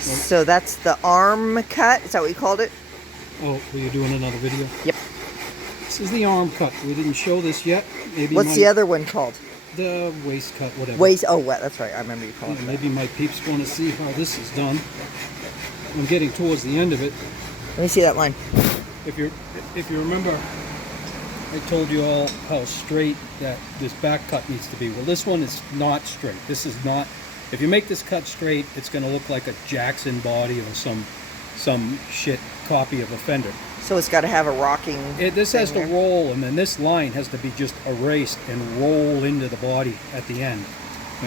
So that's the arm cut. Is that what you called it? Oh, were you doing another video? Yep. This is the arm cut. We didn't show this yet. Maybe What's the other one called? The waist cut, whatever. Waist. Oh, what? That's right. I remember you calling it. Maybe my peeps want to see how this is done. I'm getting towards the end of it. Let me see that line. If you remember, I told you all how straight that this back cut needs to be. Well, this one is not straight. This is not. If you make this cut straight, it's going to look like a Jackson body or some shit copy of a Fender. So it's got to have a rocking. This has to roll, and then this line has to be just erased and roll into the body at the end.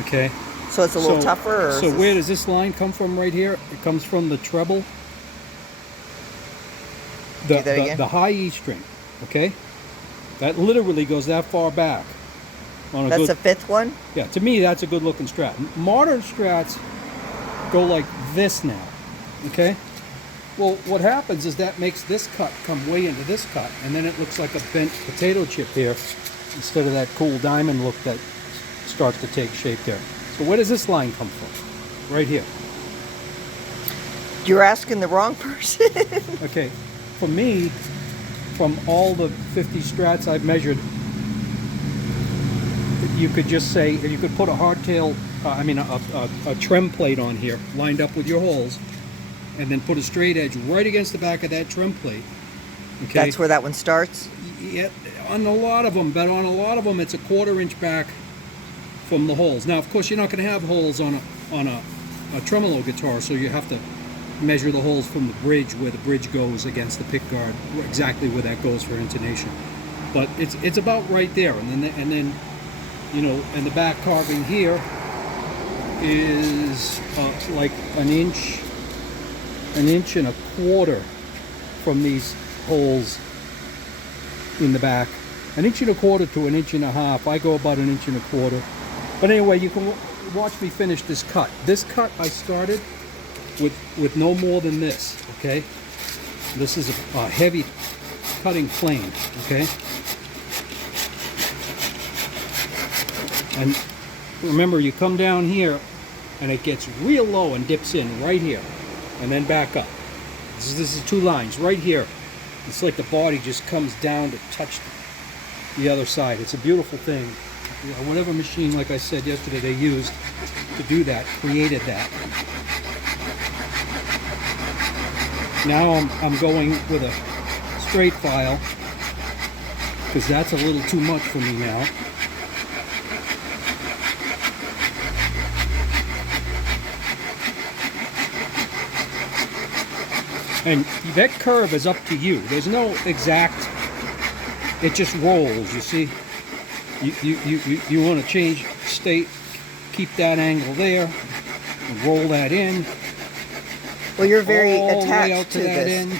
Okay. So it's a little tougher. Or so where does this line come from? Right here. It comes from the treble. The high E string. Okay. That literally goes that far back. That's the fifth one? Yeah, to me that's a good looking Strat. Modern Strats go like this now, okay? Well, what happens is that makes this cut come way into this cut, and then it looks like a bent potato chip here, instead of that cool diamond look that starts to take shape there. So where does this line come from? Right here. You're asking the wrong person. Okay, for me, from all the 50 Strats I've measured, you could just say, you could put a hardtail, a trim plate on here, lined up with your holes, and then put a straight edge right against the back of that trim plate. Okay. That's where that one starts? Yeah, on a lot of them, but on a lot of them it's a 1/4 inch back from the holes. Now, of course, you're not going to have holes on a tremolo guitar, so you have to measure the holes from the bridge, where the bridge goes against the pick guard, exactly where that goes for intonation. But it's about right there, and then you know, and the back carving here is like an inch and 1/4 from these holes in the back. 1.25 to 1.5 inches. I go about 1.25 inches. But anyway, you can watch me finish this cut. This cut I started with no more than this, okay? This is a heavy cutting plane, okay? And remember, you come down here and it gets real low and dips in right here and then back up. This is 2 lines right here. It's like the body just comes down to touch the other side. It's a beautiful thing. Whatever machine, like I said yesterday, they used to do that, created that. Now I'm going with a straight file because that's a little too much for me now. And that curve is up to you. There's no exact, it just rolls, you see. You want to change state, keep that angle there, and roll that in. Well, you're very all attached the way out to that this. end.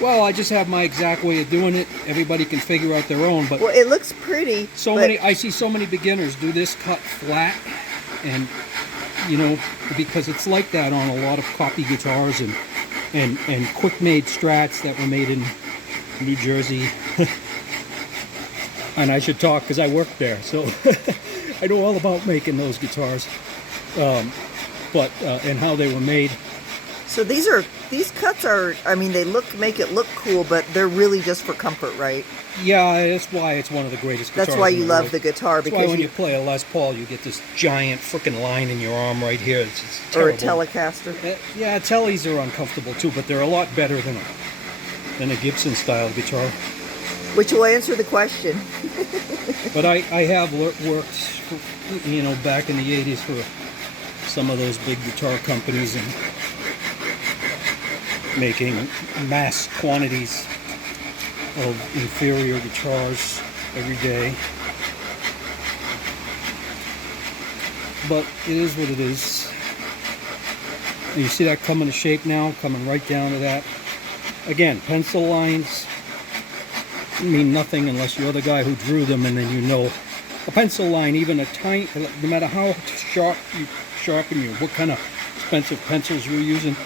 Well, I just have my exact way of doing it. Everybody can figure out their own, but well, it looks pretty. I see so many beginners do this cut flat, and you know, because it's like that on a lot of copy guitars and quick-made Strats that were made in New Jersey. And I should talk because I worked there, so I know all about making those guitars, and how they were made. So these cuts are, I mean, they make it look cool, but they're really just for comfort, right? Yeah, that's why it's one of the greatest guitars. That's why you love world. the guitar. That's why when you play a Les Paul, you get this giant freaking line in your arm right here. It's terrible. Or a Telecaster. Yeah, Tellies are uncomfortable too, but they're a lot better than a Gibson style guitar. Which will answer the question. But I have worked, you know, back in the 80s for some of those big guitar companies and making mass quantities of inferior guitars every day. But it is what it is. And you see that coming to shape now, coming right down to that. Again, pencil lines mean nothing unless you're the guy who drew them, and then you know a pencil line, even a tiny, no matter how sharp you sharpen what kind of expensive pencils you're using,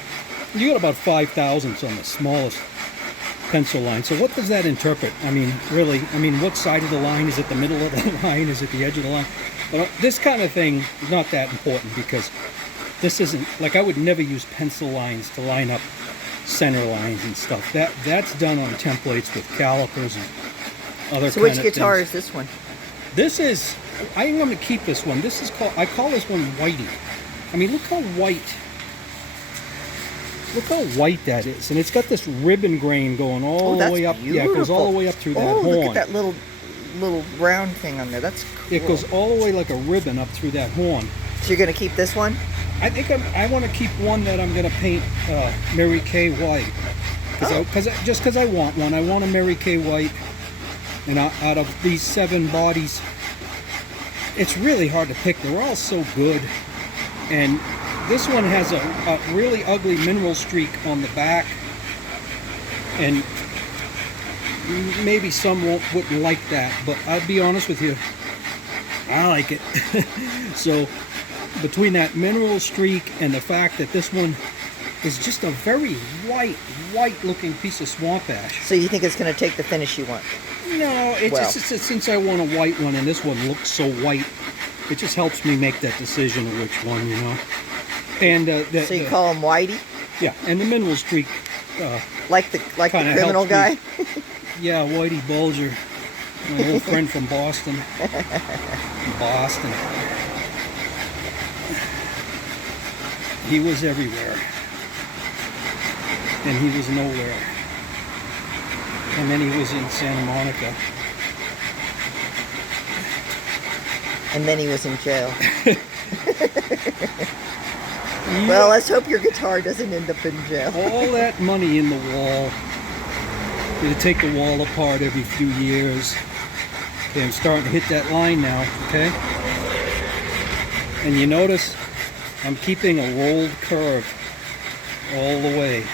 you got about 5 thousandths on the smallest pencil line. So what does that interpret? I mean, really, what side of the line? Is it the middle of the line? Is it the edge of the line? But this kind of thing is not that important, because this isn't, like I would never use pencil lines to line up center lines and stuff. That's done on templates with calipers and other So kind which of guitar things. is this one? This is, I'm going to keep this one. This is called, I call this one Whitey. I mean, look how white that is. And it's got this ribbon grain going all the way up. Beautiful. Yeah, it goes all the way up through that horn. Look at that little round thing on there. That's cool. It goes all the way like a ribbon up through that horn. So you're going to keep this one? I think I want to keep one that I'm going to paint Mary Kay white. Just because I want one. I want a Mary Kay white. And out of these 7 bodies, it's really hard to pick. They're all so good. And this one has a really ugly mineral streak on the back. And maybe some wouldn't like that. But I'll be honest with you, I like it. So between that mineral streak and the fact that this one is just a very white looking piece of swamp ash. So you think it's going to take the finish you want? No, it's just since I want a white one and this one looks so white, it just helps me make that decision of which one, you know. And so you call him Whitey? Yeah, and the mineral streak. Like the criminal guy? Yeah, Whitey Bulger, my old friend from Boston. Boston. He was everywhere, and he was nowhere. And then he was in Santa Monica. And then he was in jail. Well, let's hope your guitar doesn't end up in jail. All that money in the wall. You take the wall apart every few years. Okay, I'm starting to hit that line now, okay? And you notice I'm keeping a rolled curve all the way.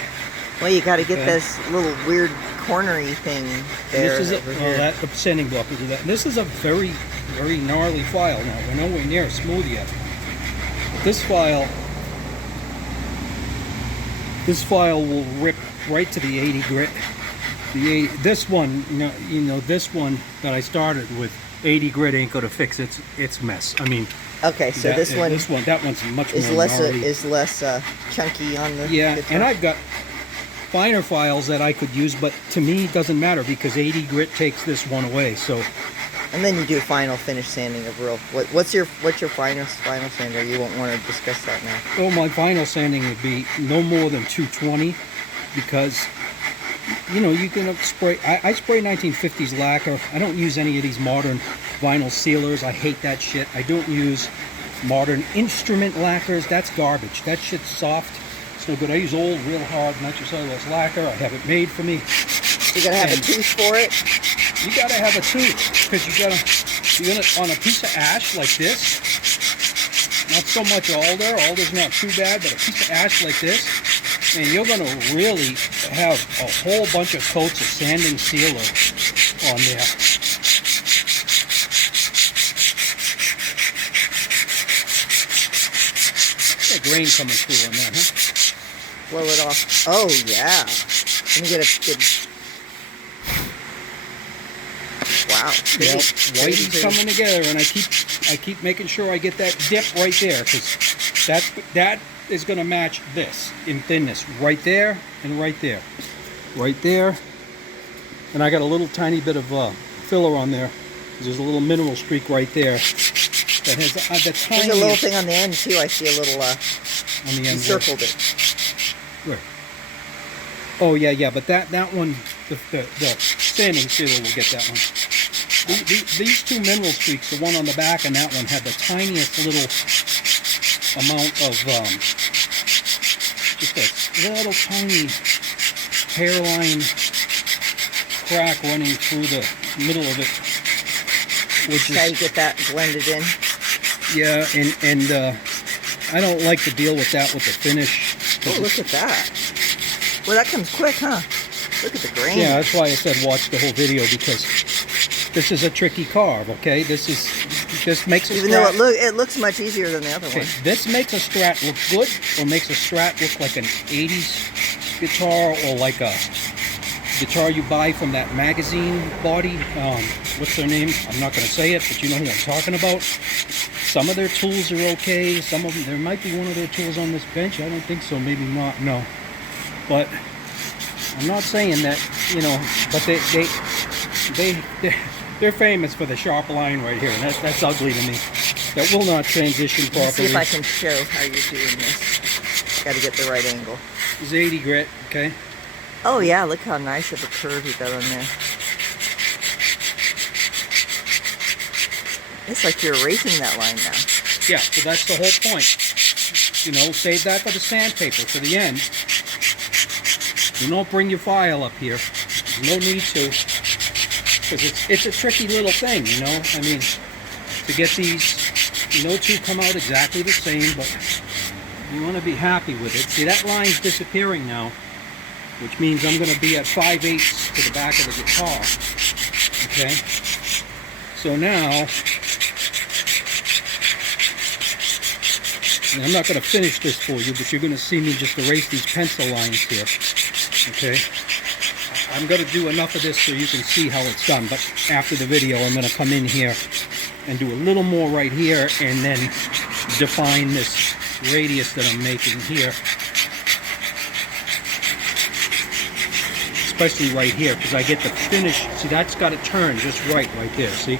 Well, you got to get this little weird cornery thing there. This is that the sanding block will do that. This is a very, very gnarly file now. We're nowhere near smooth yet. But this file will rip right to the 80 grit. This one, you know, this one that I started with, 80 grit ain't gonna fix its mess. I mean. Okay, so that one's much more gnarly. Is less chunky on the guitar. guitar. And I've got finer files that I could use, but to me it doesn't matter because 80 grit takes this one away. So. And then you do final finish sanding of real. What's your final sander? You won't want to discuss that now. Well, my final sanding would be no more than 220, because you know you can spray. I spray 1950s lacquer. I don't use any of these modern vinyl sealers. I hate that shit. I don't use modern instrument lacquers. That's garbage. That shit's soft. It's no good. I use old, real hard nitrocellulose lacquer. I have it made for me. You gotta have a tooth for it. You gotta have a tooth because you're gonna on a piece of ash like this. Not so much alder. Alder's not too bad, but a piece of ash like this, and you're gonna really have a whole bunch of coats of sanding sealer on there. That grain coming through on that, huh? Blow it off. Oh yeah. Let me get a good. Wow. Yeah, Whitey's coming together, and I keep making sure I get that dip right there, because that is going to match this in thinness right there and right there, right there. And I got a little tiny bit of filler on there. There's a little mineral streak right there that has the tiniest. There's a little thing on the end too. I see a little. On the end. Circled it. Right. Oh yeah, but that one, the sanding sealer will get that one. These two mineral streaks, the one on the back and that one, had the tiniest little amount of just a little tiny hairline crack running through the middle of it, which is how you get that blended in. Yeah, and I don't like to deal with that with the finish. Oh, look at that. Well, that comes quick, huh? Look at the grain. Yeah, that's why I said watch the whole video, because this is a tricky carve, okay? This makes a Even Strat, though it looks much easier than the other one. This makes a Strat look good, or makes a Strat look like an 80s guitar, or like a guitar you buy from that magazine body. What's their name? I'm not going to say it, but you know who I'm talking about. Some of their tools are okay. Some of them, there might be one of their tools on this bench. I don't think so. Maybe not. No. But I'm not saying that, you know. But they're famous for the sharp line right here, and that's ugly to me. That will not transition properly. Let's see if I can show how you're doing this. Got to get the right angle. It's 80 grit. Okay. Oh yeah, look how nice of a curve you got on there. It's like you're erasing that line now. Yeah, so that's the whole point. You know, save that for the sandpaper, for the end. You don't bring your file up here. There's no need to. Because it's a tricky little thing, you know. I mean, to get these, no two come out exactly the same, but you want to be happy with it. See, that line's disappearing now, which means I'm going to be at 5/8 to the back of the guitar. Okay? So now, and I'm not going to finish this for you, but you're going to see me just erase these pencil lines here. Okay? I'm going to do enough of this so you can see how it's done, but after the video I'm going to come in here and do a little more right here and then define this radius that I'm making here. Especially right here, because I get the finish. See, that's got to turn just right there, see?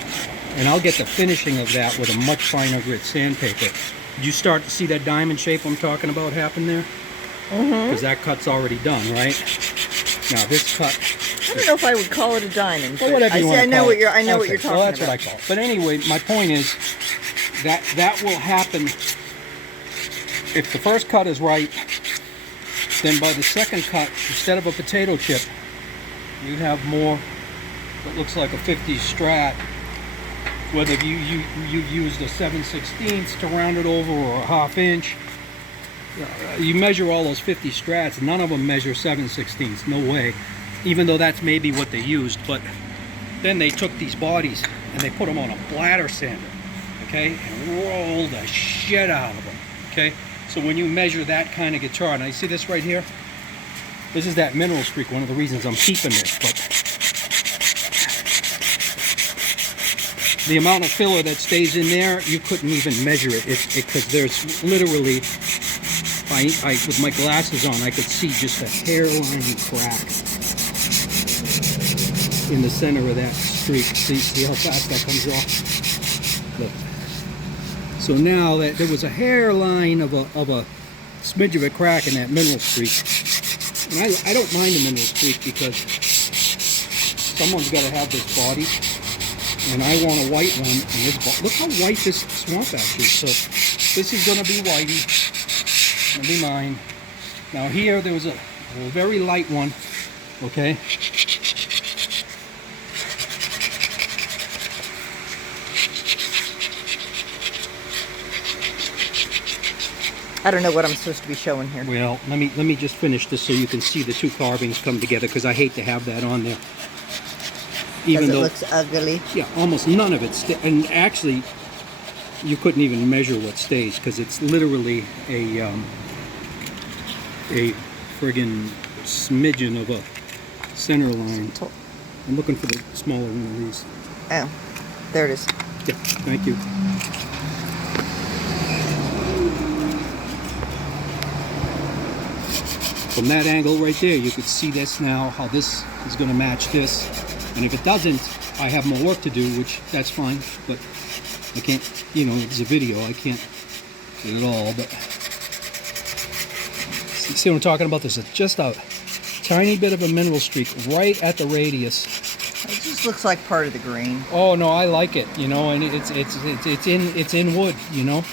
And I'll get the finishing of that with a much finer grit sandpaper. Did you start to see that diamond shape I'm talking about happen there? Because that cut's already done, right? Now this cut, I don't know if I would call it a diamond. well, whatever you want to call it. I know what you're talking well, that's about. what I call it. But anyway, my point is that will happen if the first cut is right. Then by the second cut, instead of a potato chip, you have more that looks like a 50 Strat. Whether you used a 7/16 to round it over or a 1/2 inch. You measure all those 50 Strats, none of them measure 7/16, no way. Even though that's maybe what they used, but then they took these bodies and they put them on a bladder sander, okay, and rolled the shit out of them, okay. So when you measure that kind of guitar, and I see this right here, this is that mineral streak, one of the reasons I'm keeping this, but the amount of filler that stays in there, you couldn't even measure it, because there's literally, with my glasses on, I could see just a hairline crack in the center of that streak. See how fast that comes off? Look. So now that there was a hairline of a smidge of a crack in that mineral streak, and I don't mind the mineral streak because someone's got to have this body, and I want a white one. And this, look how white this swamp ash is. So this is going to be Whitey. It'll be mine. Now here there was a very light one, okay? I don't know what I'm supposed to be showing here. Well, let me just finish this so you can see the two carvings come together, because I hate to have that on there. Even though it looks ugly. Yeah, almost none of it and actually you couldn't even measure what stays, because it's literally a friggin' smidgen of a center line. I'm looking for the smaller one of these. Oh, there it is. Yeah, thank you. From that angle right there, you could see this now, how this is going to match this. And if it doesn't, I have more work to do, which that's fine, but I can't, you know, it's a video, I can't do it all, but see what I'm talking about? There's just a tiny bit of a mineral streak right at the radius. It just looks like part of the grain. Oh no, I like it, you know, and it's in wood, you know.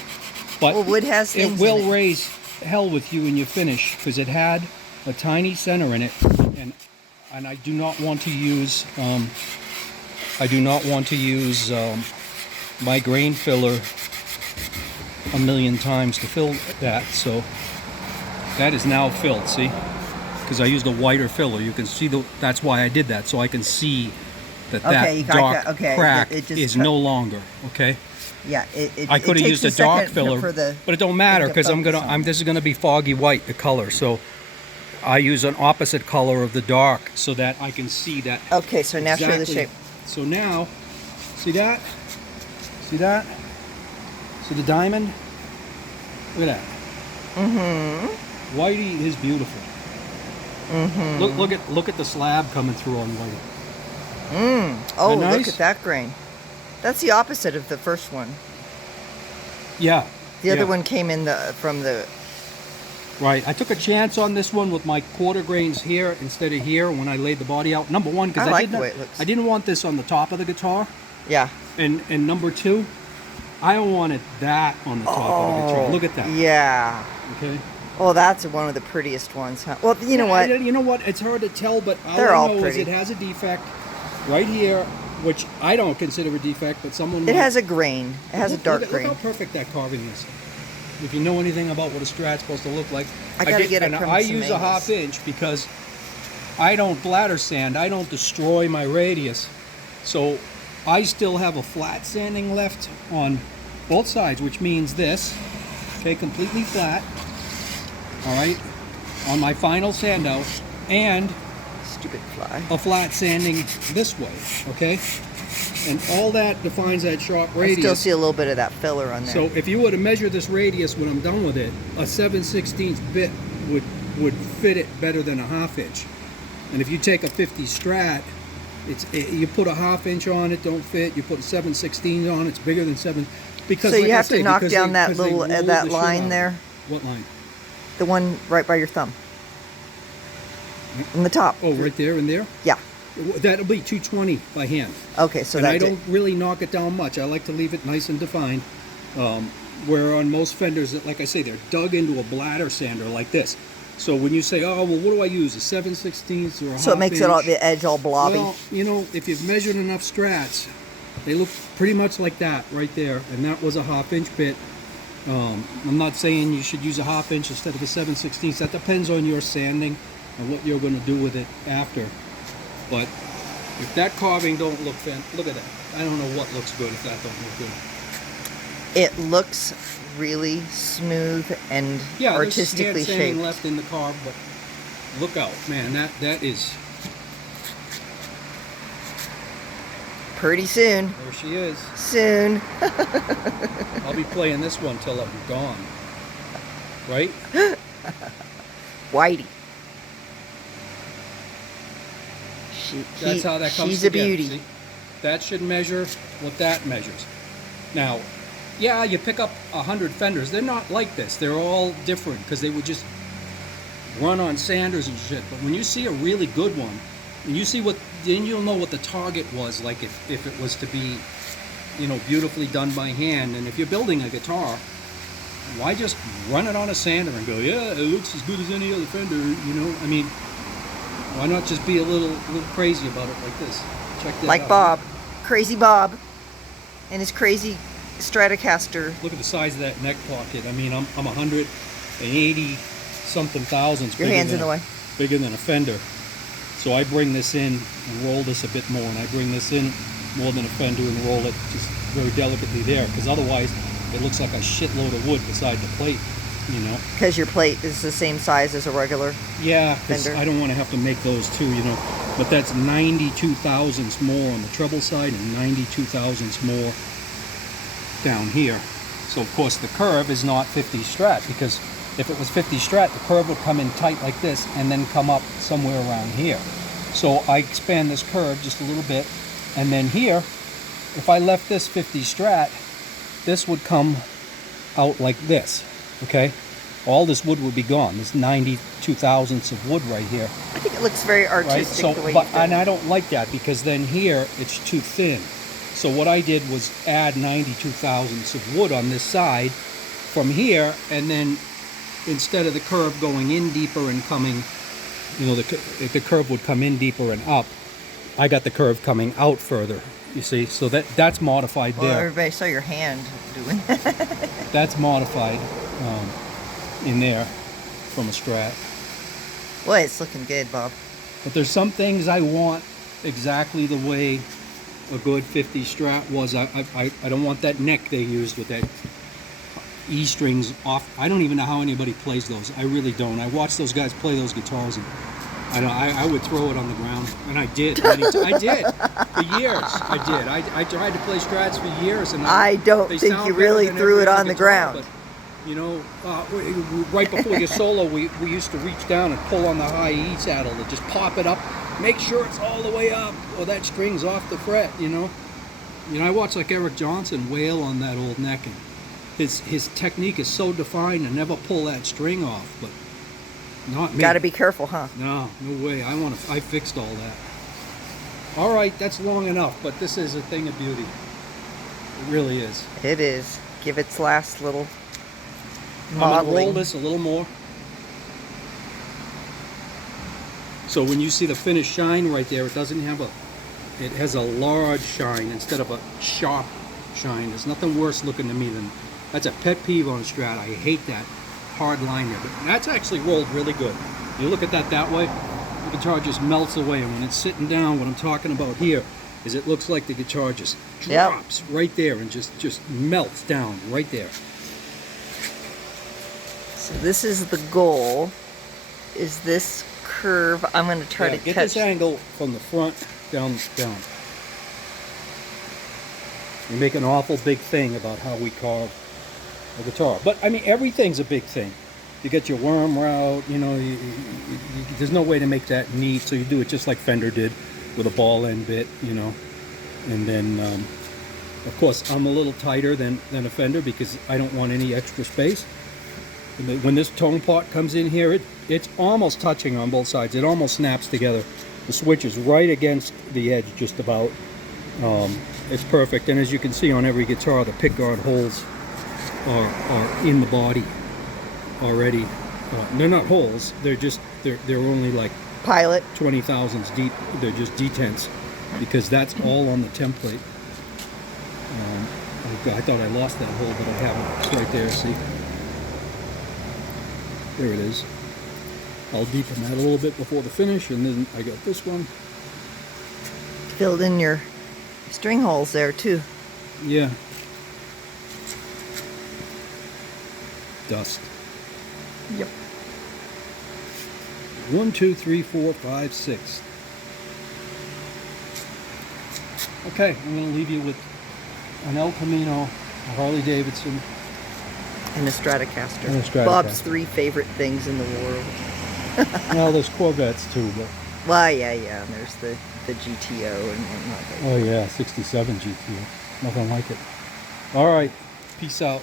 But well, wood has things it will in it. raise hell with you in your finish, because it had a tiny center in it, and I do not want to use my grain filler a million times to fill that. So that is now filled, see, because I used a whiter filler. You can see that's why I did that, so I can see that dark crack is no longer, okay. Yeah, I could have used a dark filler, but it don't matter, because this is gonna be foggy white, the color. So I use an opposite color of the dark so that I can see that. Okay, so now show the shape. So now, see that? See that? So the diamond, look at that. Mm-hmm. Whitey is beautiful. Mm-hmm. Look at the slab coming through on Whitey. Oh, nice? look at that grain. That's the opposite of the first one. Yeah. The other one came in from the... Right. I took a chance on this one with my quarter grains here instead of here when I laid the body out. Number one, because I like the way it looks. I didn't want this on the top of the guitar. Yeah. And number two, I wanted that on the top of the guitar. Look at that. Yeah. Okay. Oh, that's one of the prettiest ones, huh? Well, you know what? You know what? It's hard to tell, but They're all I know pretty. is it has a defect right here, which I don't consider a defect, but someone It has a grain. It has a dark grain. Look how perfect that carving is. If you know anything about what a Strat's supposed to look like, I gotta get it from I some use a angles. 1/2 inch because I don't bladder sand. I don't destroy my radius, so I still have a flat sanding left on both sides, which means this, okay, completely flat. All right, on my final sand out, and Stupid fly. a flat sanding this way, okay? And all that defines that sharp radius. I still see a little bit of that filler on there. So if you were to measure this radius when I'm done with it, a 7/16 bit would fit it better than a 1/2 inch. And if you take a 50 Strat, you put a 1/2 inch on it, don't fit. You put a 7/16 on, it's bigger than 7. Because so like you I have say, to knock because down that because they little roll that the shit line out. there, What line? the one right by your thumb, in the top. Oh, right there and there? Yeah. That'll be 220 by hand. Okay, so And I that's don't really knock it down much. I like to leave it nice and defined. Where on most fenders, like I say, they're dug into a bladder sander like this. So when you say, oh, well, what do I use, a 7/16 or a 1/2 So it makes it all, inch? the edge all blobby. Well, you know, if you've measured enough Strats, they look pretty much like that right there. And that was a 1/2 inch bit. I'm not saying you should use a 1/2 inch instead of a 7/16. That depends on your sanding and what you're going to do with it after. But if that carving don't look look at that. I don't know what looks good if that don't look good. It looks really smooth and Yeah, artistically there's hand sanding shaped. left in the carve, but look out, man. That is. Pretty soon. There she is. Soon. I'll be playing this one till I'm gone. Right? Whitey. That's how that comes She's together. a beauty. See? That should measure what that measures. Now, yeah, you pick up 100 fenders. They're not like this. They're all different because they would just run on sanders and shit. But when you see a really good one, and you see what, then you'll know what the target was. Like if it was to be, you know, beautifully done by hand. And if you're building a guitar, why just run it on a sander and go, yeah, it looks as good as any other fender, you know? I mean, why not just be a little crazy about it like this? Check that out. Like Bob. Crazy Bob. And his crazy Stratocaster. Look at the size of that neck pocket. I mean, I'm 180 something thousandths. Your hand's in the way. Bigger than a fender. So I bring this in and roll this a bit more, and I bring this in more than a fender and roll it just very delicately there, because otherwise it looks like a shitload of wood beside the plate, you know. Because your plate is the same size as a regular. Yeah, 'cause fender. I don't want to have to make those too, you know. But that's 92 thousandths more on the treble side and 92 thousandths more down here. So of course the curve is not 50 Strat, because if it was 50 Strat, the curve would come in tight like this and then come up somewhere around here. So I expand this curve just a little bit, and then here, if I left this 50 Strat, this would come out like this, okay? All this wood would be gone. There's 92 thousandths of wood right here. I think it looks very Right? artistic So, the way but you've done and it. I don't like that, because then here it's too thin. So what I did was add 92 thousandths of wood on this side from here, and then instead of the curve going in deeper and coming, you know, the curve would come in deeper and up. I got the curve coming out further. You see, so that's modified Well, there. everybody saw your hand doing That's modified in there from a Strat. Boy, it's looking good, Bob. But there's some things I want exactly the way a good 50 Strat was. I don't want that neck they used with that E strings off. I don't even know how anybody plays those. I really don't. I watch those guys play those guitars, and I know. I would throw it on the ground, and I did. I did for years. I did. I tried to play Strats for years, and I don't they think sound you better really than threw every it other on the guitar, ground. But, you know, right before your solo, we used to reach down and pull on the high E saddle to just pop it up, make sure it's all the way up, or that string's off the fret. You know, I watched like Eric Johnson wail on that old neck, and his technique is so defined to never pull that string off, but not me. Got to be careful, huh? No way. I fixed all that. All right, that's long enough, but this is a thing of beauty. It really is. It is. Give its last little I'm gonna roll modeling. this a little more. So when you see the finished shine right there, it doesn't have it has a large shine instead of a sharp shine. There's nothing worse looking to me than, that's a pet peeve on a Strat. I hate that hard line there, but that's actually rolled really good. You look at that way, the guitar just melts away, and when it's sitting down, what I'm talking about here is it looks like the guitar just drops right there and just melts down right there. So this is the goal, is this curve. I'm going to try to get catch this angle from the front down. We make an awful big thing about how we carve a guitar, but I mean everything's a big thing. You get your worm route, you know, there's no way to make that neat, so you do it just like Fender did with a ball end bit, you know. And then of course I'm a little tighter than a Fender because I don't want any extra space. When this tone pot comes in here, it's almost touching on both sides. It almost snaps together. The switch is right against the edge just about. It's perfect, and as you can see on every guitar, the pickguard holes are in the body already. They're not holes, they're only like pilot 20 thousandths deep. They're just detents because that's all on the template. I thought I lost that hole, but I haven't. It's right there, see? There it is. I'll deepen that a little bit before the finish, and then I got this one. filled in your string holes there too. Yeah. Dust. Yep. 1, 2, 3, 4, 5, 6. Okay, I'm going to leave you with an El Camino, a Harley Davidson, And a Stratocaster. And a Stratocaster. Bob's 3 favorite things in the world. well, there's Corvettes too, but Well, yeah, and there's the GTO and whatnot. oh yeah, 67 GTO. Nothing like it. All right, peace out.